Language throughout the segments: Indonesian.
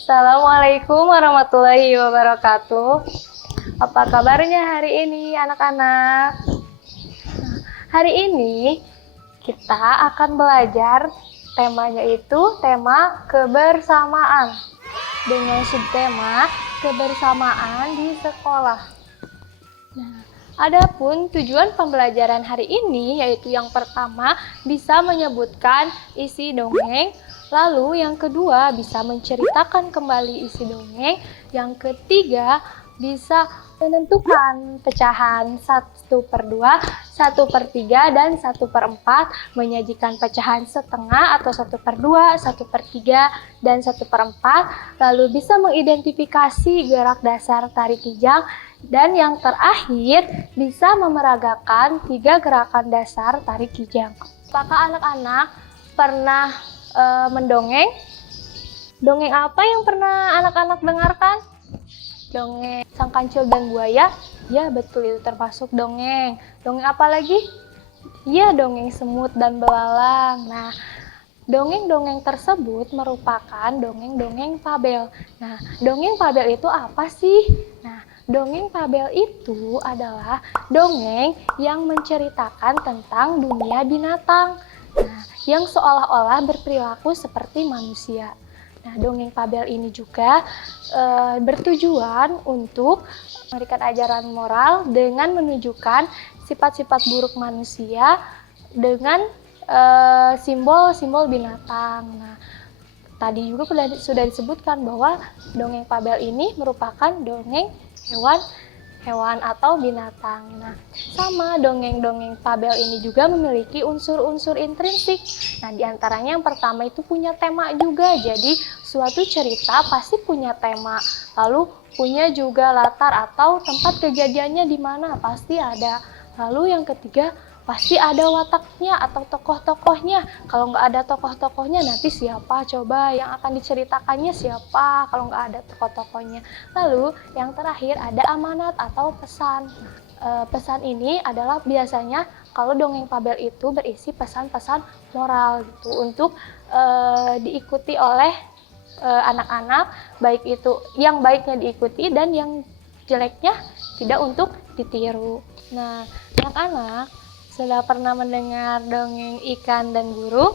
Assalamualaikum warahmatullahi wabarakatuh. Apa kabarnya hari ini anak-anak? Hari ini kita akan belajar temanya itu tema kebersamaan dengan subtema kebersamaan di sekolah. Nah, adapun tujuan pembelajaran hari ini yaitu yang pertama bisa menyebutkan isi dongeng, lalu yang kedua bisa menceritakan kembali isi dongeng, yang ketiga bisa menentukan pecahan 1/2, 1/3, dan 1/4, menyajikan pecahan setengah atau 1/2, 1/3, dan 1/4, lalu bisa mengidentifikasi gerak dasar tari kijang, dan yang terakhir bisa memeragakan 3 gerakan dasar tari kijang. Apakah anak-anak pernah mendongeng? Dongeng apa yang pernah anak-anak dengarkan? Dongeng Sang Kancil dan Buaya? Ya, betul, itu termasuk dongeng. Dongeng apa lagi? Ya, dongeng Semut dan Belalang. Nah, dongeng-dongeng tersebut merupakan dongeng-dongeng fabel. Nah, dongeng fabel itu apa sih? Nah, dongeng fabel itu adalah dongeng yang menceritakan tentang dunia binatang. Nah, yang seolah-olah berperilaku seperti manusia. Nah, dongeng fabel ini juga bertujuan untuk memberikan ajaran moral dengan menunjukkan sifat-sifat buruk manusia dengan simbol-simbol binatang. Nah, tadi juga sudah disebutkan bahwa dongeng fabel ini merupakan dongeng hewan atau binatang. Nah, sama dongeng-dongeng fabel ini juga memiliki unsur-unsur intrinsik. Nah, diantaranya yang pertama itu punya tema juga. Jadi, suatu cerita pasti punya tema. Lalu punya juga latar atau tempat kejadiannya di mana pasti ada. Lalu yang ketiga, pasti ada wataknya atau tokoh-tokohnya. Kalau nggak ada tokoh-tokohnya, nanti siapa coba yang akan diceritakannya siapa kalau nggak ada tokoh-tokohnya. Lalu yang terakhir ada amanat atau pesan. Pesan ini adalah biasanya kalau dongeng fabel itu berisi pesan-pesan moral gitu untuk diikuti oleh anak-anak, baik itu yang baiknya diikuti dan yang jeleknya tidak untuk ditiru. Nah, anak-anak sudah pernah mendengar dongeng ikan dan burung?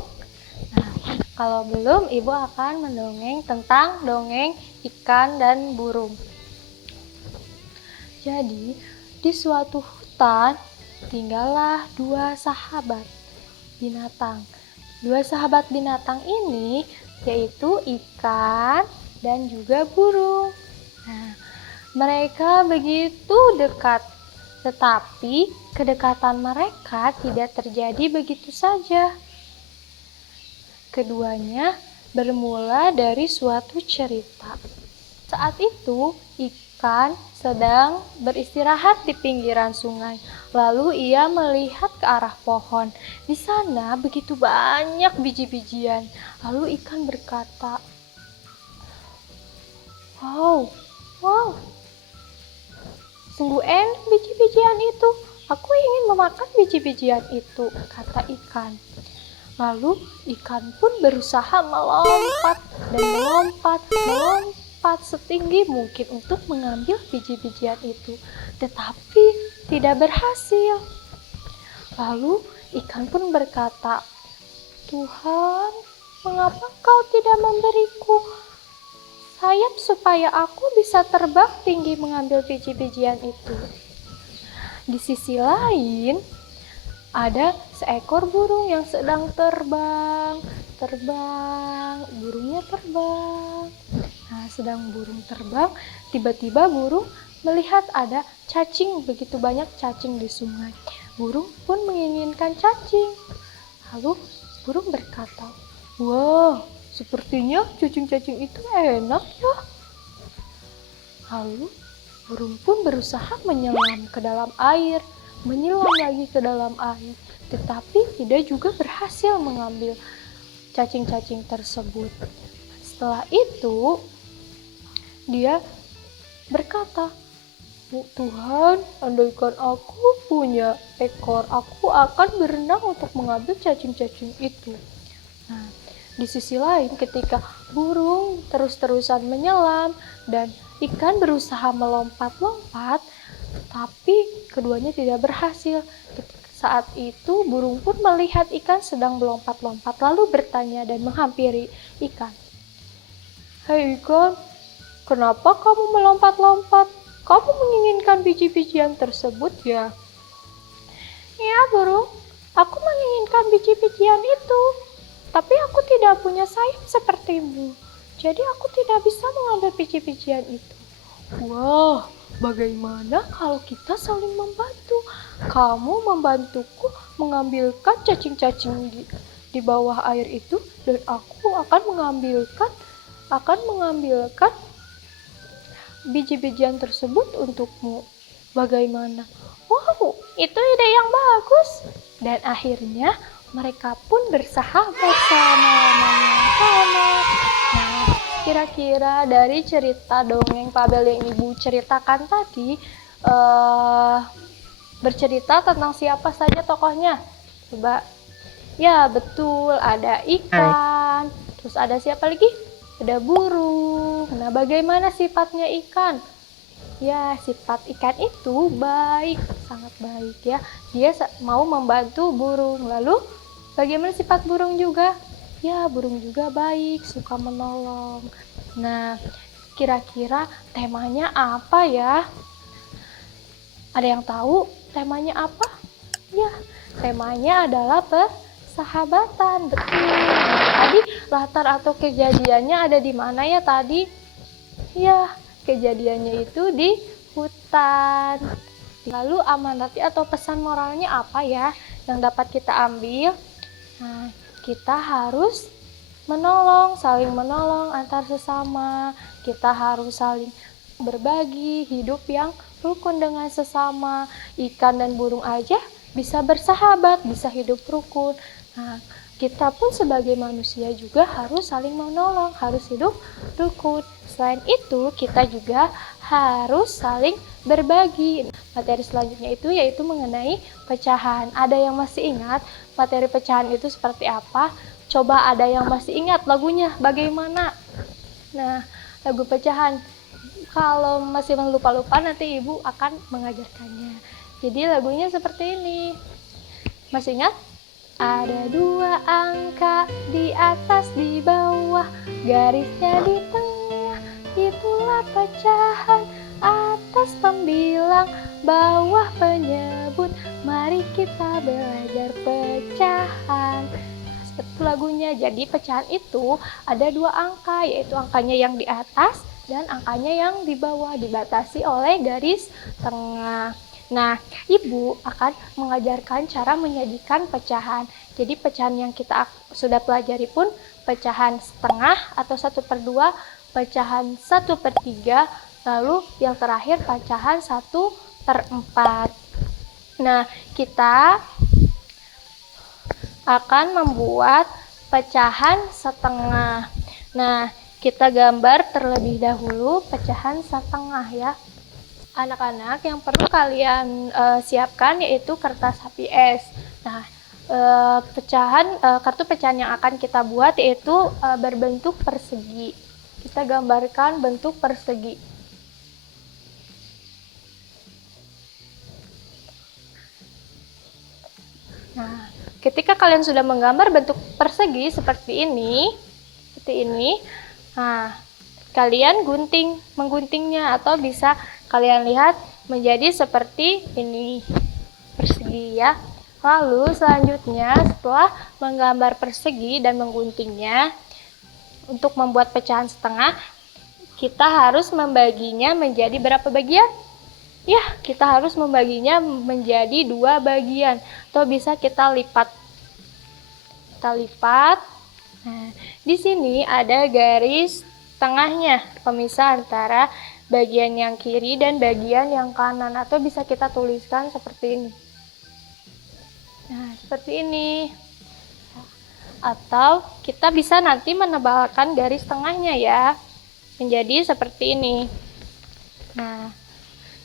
Nah, kalau belum, Ibu akan mendongeng tentang dongeng ikan dan burung. Jadi, di suatu hutan tinggallah 2 sahabat binatang. 2 sahabat binatang ini yaitu ikan dan juga burung. Nah, mereka begitu dekat, tetapi kedekatan mereka tidak terjadi begitu saja. Keduanya bermula dari suatu cerita. Saat itu, ikan sedang beristirahat di pinggiran sungai. Lalu ia melihat ke arah pohon. Di sana begitu banyak biji-bijian. Lalu ikan berkata, "Wow, wow, sungguh enak biji-bijian itu. Aku ingin memakan biji-bijian itu," kata ikan. Lalu ikan pun berusaha melompat dan melompat setinggi mungkin untuk mengambil biji-bijian itu, tetapi tidak berhasil. Lalu ikan pun berkata, "Tuhan, mengapa kau tidak memberiku sayap supaya aku bisa terbang tinggi mengambil biji-bijian itu?" Di sisi lain, ada seekor burung yang sedang terbang, burungnya terbang. Nah, sedang burung terbang, tiba-tiba burung melihat ada cacing, begitu banyak cacing di sungai. Burung pun menginginkan cacing. Lalu burung berkata, "Wah, sepertinya cacing-cacing itu enak ya." Lalu burung pun berusaha menyelam ke dalam air, menyelam lagi ke dalam air, tetapi tidak juga berhasil mengambil cacing-cacing tersebut. Setelah itu, dia berkata, "Tuhan, andaikan aku punya ekor, aku akan berenang untuk mengambil cacing-cacing itu." Nah, Di sisi lain, ketika burung terus-terusan menyelam dan ikan berusaha melompat-lompat, tapi keduanya tidak berhasil. Saat itu burung pun melihat ikan sedang melompat-lompat, lalu bertanya dan menghampiri ikan. "Hei ikan, kenapa kamu melompat-lompat? Kamu menginginkan biji-bijian tersebut ya?" "Ya burung, aku menginginkan biji-bijian itu, tapi aku tidak punya sayap sepertimu. Jadi aku tidak bisa mengambil biji-bijian itu." "Wah, bagaimana kalau kita saling membantu? Kamu membantuku mengambilkan cacing-cacing di bawah air itu, dan aku akan mengambilkan biji-bijian tersebut untukmu. Bagaimana?" "Wow, itu ide yang bagus." Dan akhirnya mereka pun bersahabat sama-sama. Nah, kira-kira dari cerita dongeng Fabel yang Ibu ceritakan tadi, bercerita tentang siapa saja tokohnya? Coba. Ya, betul, ada ikan. Terus ada siapa lagi? Ada burung. Nah, bagaimana sifatnya ikan? Ya, sifat ikan itu baik, sangat baik ya. Dia mau membantu burung. Lalu, bagaimana sifat burung juga? Ya, burung juga baik, suka menolong. Nah, kira-kira temanya apa ya? Ada yang tahu temanya apa? Ya, temanya adalah persahabatan. Betul. Tadi latar atau kejadiannya ada di mana ya tadi? Ya, kejadiannya itu di hutan. Lalu amanati atau pesan moralnya apa ya yang dapat kita ambil? Nah, kita harus saling menolong antar sesama. Kita harus saling berbagi, hidup yang rukun dengan sesama. Ikan dan burung aja bisa bersahabat, bisa hidup rukun. Nah, kita pun sebagai manusia juga harus saling menolong, harus hidup rukun. Selain itu, kita juga harus saling berbagi. Materi selanjutnya itu yaitu mengenai pecahan. Ada yang masih ingat materi pecahan itu seperti apa? Coba ada yang masih ingat lagunya bagaimana? Nah, lagu pecahan. Kalau masih lupa-lupa nanti Ibu akan mengajarkannya. Jadi lagunya seperti ini. Masih ingat? Ada 2 angka di atas di bawah, garisnya di tengah, itulah pecahan. Atas pembilang, bawah penyebut, mari kita belajar pecahan. Seperti lagunya. Jadi pecahan itu ada 2 angka, yaitu angkanya yang di atas dan angkanya yang di bawah, dibatasi oleh garis tengah. Nah, Ibu akan mengajarkan cara menyajikan pecahan. Jadi pecahan yang kita sudah pelajari pun pecahan setengah atau 1/2, pecahan 1/3, lalu yang terakhir pecahan 1/4. Nah, kita akan membuat pecahan setengah. Nah, kita gambar terlebih dahulu pecahan setengah ya. Anak-anak, yang perlu kalian siapkan yaitu kertas HPS. Nah, kartu pecahan yang akan kita buat yaitu berbentuk persegi. Kita gambarkan bentuk persegi. Nah, ketika kalian sudah menggambar bentuk persegi seperti ini, nah, kalian mengguntingnya atau bisa kalian lihat menjadi seperti ini, persegi ya. Lalu selanjutnya setelah menggambar persegi dan mengguntingnya, untuk membuat pecahan setengah, kita harus membaginya menjadi berapa bagian? Ya, kita harus membaginya menjadi 2 bagian, atau bisa kita lipat. Nah, di sini ada garis tengahnya, pemisah antara bagian yang kiri dan bagian yang kanan, atau bisa kita tuliskan seperti ini. Nah, seperti ini. Atau kita bisa nanti menebalkan garis tengahnya ya, menjadi seperti ini. Nah,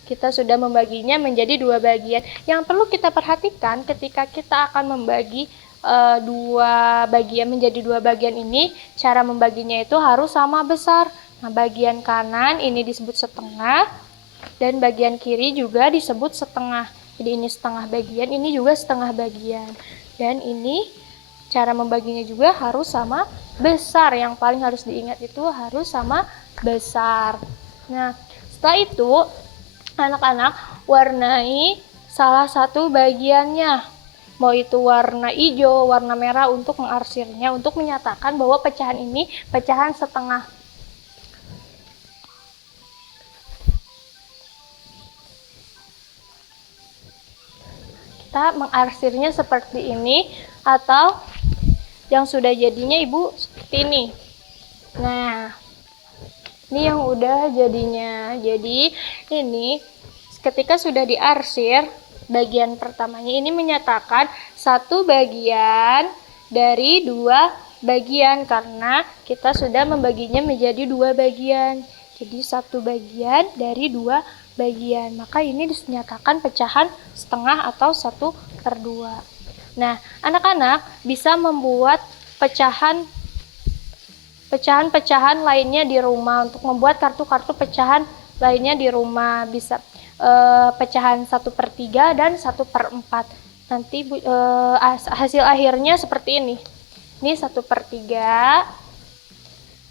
kita sudah membaginya menjadi 2 bagian. Yang perlu kita perhatikan ketika kita akan membagi dua bagian menjadi dua bagian ini, cara membaginya itu harus sama besar. Nah, bagian kanan ini disebut setengah dan bagian kiri juga disebut setengah. Jadi ini setengah bagian, ini juga setengah bagian. Dan ini cara membaginya juga harus sama besar. Yang paling harus diingat itu harus sama besar. Nah, setelah itu anak-anak warnai salah satu bagiannya. Mau itu warna hijau, warna merah untuk mengarsirnya, untuk menyatakan bahwa pecahan ini pecahan setengah. Kita mengarsirnya seperti ini, atau yang sudah jadinya Ibu seperti ini. Nah, ini yang udah jadinya. Jadi ini ketika sudah diarsir, bagian pertamanya ini menyatakan satu bagian dari dua bagian, karena kita sudah membaginya menjadi dua bagian. Jadi satu bagian dari dua bagian, maka ini dinyatakan pecahan setengah atau 1/2. Nah, anak-anak bisa membuat pecahan lainnya di rumah. Untuk membuat kartu-kartu pecahan lainnya di rumah, bisa pecahan 1/3 dan 1/4. Nanti hasil akhirnya seperti ini. Ini 1/3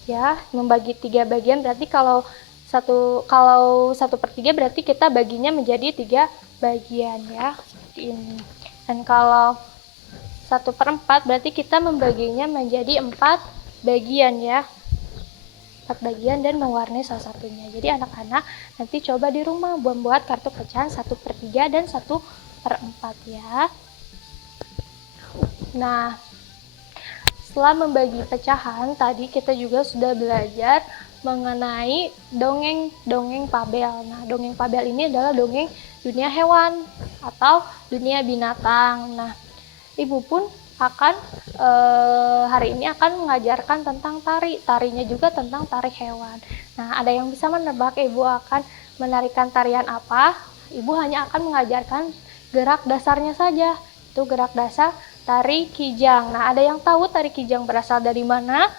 ya, membagi 3 bagian, berarti kalau 1/3 berarti kita baginya menjadi 3 bagian ya, seperti ini. Dan kalau 1/4 berarti kita membaginya menjadi 4 bagian ya, 4 bagian dan mewarnai salah satunya. Jadi anak-anak nanti coba di rumah membuat kartu pecahan 1/3 dan 1/4 ya. Nah, setelah membagi pecahan, tadi kita juga sudah belajar mengenai dongeng Fabel. Nah, dongeng Fabel ini adalah dongeng dunia hewan atau dunia binatang. Nah, Ibu pun akan hari ini akan mengajarkan tentang tarinya juga tentang tari hewan. Nah, ada yang bisa menebak Ibu akan menarikan tarian apa? Ibu hanya akan mengajarkan gerak dasarnya saja. Itu gerak dasar tari Kijang. Nah, ada yang tahu tari Kijang berasal dari mana?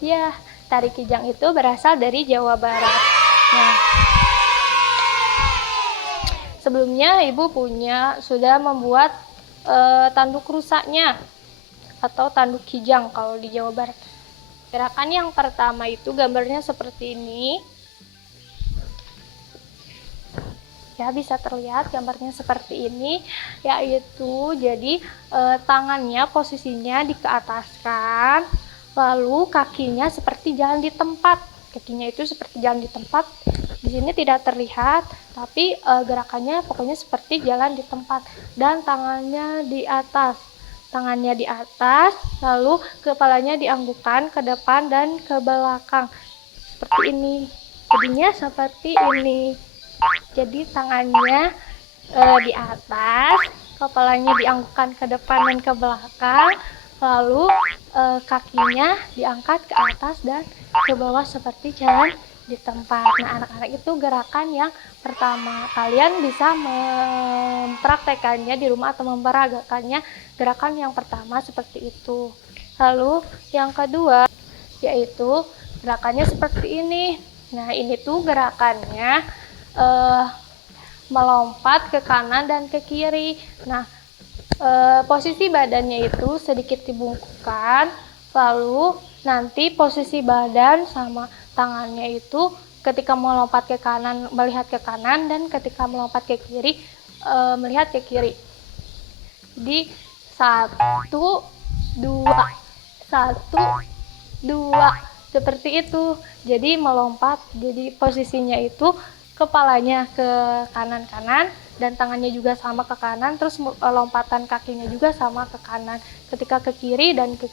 Ya, tari Kijang itu berasal dari Jawa Barat. Nah, sebelumnya Ibu sudah membuat tanduk rusaknya atau tanduk Kijang kalau di Jawa Barat. Gerakan yang pertama itu gambarnya seperti ini. Ya, bisa terlihat gambarnya seperti ini, yaitu jadi tangannya posisinya dikeataskan, lalu kakinya seperti jalan di tempat. Kakinya itu seperti jalan di tempat. Di sini tidak terlihat, tapi gerakannya pokoknya seperti jalan di tempat, dan tangannya di atas. Tangannya di atas, lalu kepalanya dianggukkan ke depan dan ke belakang. Seperti ini. Jadinya seperti ini. Jadi tangannya di atas, kepalanya dianggukkan ke depan dan ke belakang, lalu kakinya diangkat ke atas dan ke bawah seperti jalan di tempat. Nah, anak-anak itu gerakan yang pertama. Kalian bisa mempraktekannya di rumah atau memperagakannya gerakan yang pertama seperti itu. Lalu yang kedua yaitu gerakannya seperti ini. Nah, ini tuh gerakannya melompat ke kanan dan ke kiri. Nah, posisi badannya itu sedikit dibungkukkan, lalu nanti posisi badan sama tangannya itu ketika melompat ke kanan melihat ke kanan, dan ketika melompat ke kiri melihat ke kiri. Jadi 1, 2, 1, 2 seperti itu. Jadi melompat, jadi posisinya itu kepalanya ke kanan-kanan dan tangannya juga sama ke kanan, terus lompatan kakinya juga sama ke kanan. Ketika ke kiri dan ke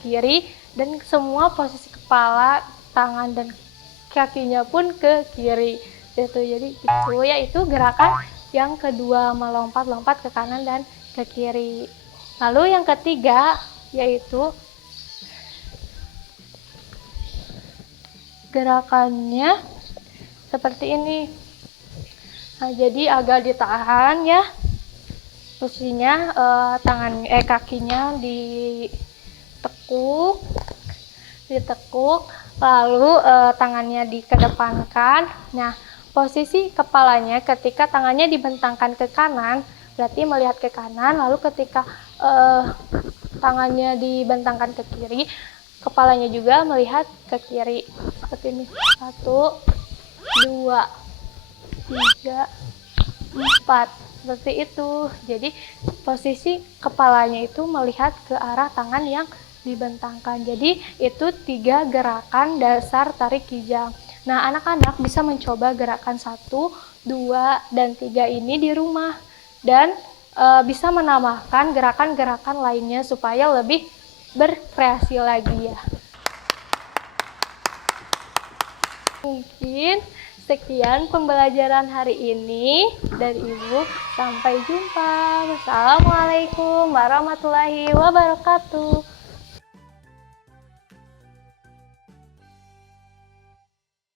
kiri, dan semua posisi kepala, tangan dan kakinya pun ke kiri. Gitu. Jadi itu yaitu gerakan yang kedua, melompat-lompat ke kanan dan ke kiri. Lalu yang ketiga yaitu gerakannya seperti ini. Nah, jadi agak ditahan ya. Posisinya kakinya ditekuk, lalu tangannya dikedepankan. Nah, posisi kepalanya ketika tangannya dibentangkan ke kanan, berarti melihat ke kanan, lalu ketika tangannya dibentangkan ke kiri, kepalanya juga melihat ke kiri. Seperti ini. 1, 2, 3, 4. Seperti itu. Jadi posisi kepalanya itu melihat ke arah tangan yang dibentangkan. Jadi itu 3 gerakan dasar tarik kijang. Nah, anak-anak bisa mencoba gerakan 1, 2, dan 3 ini di rumah. Dan bisa menambahkan gerakan-gerakan lainnya supaya lebih berkreasi lagi ya. Mungkin sekian pembelajaran hari ini dari Ibu. Sampai jumpa. Wassalamualaikum warahmatullahi wabarakatuh.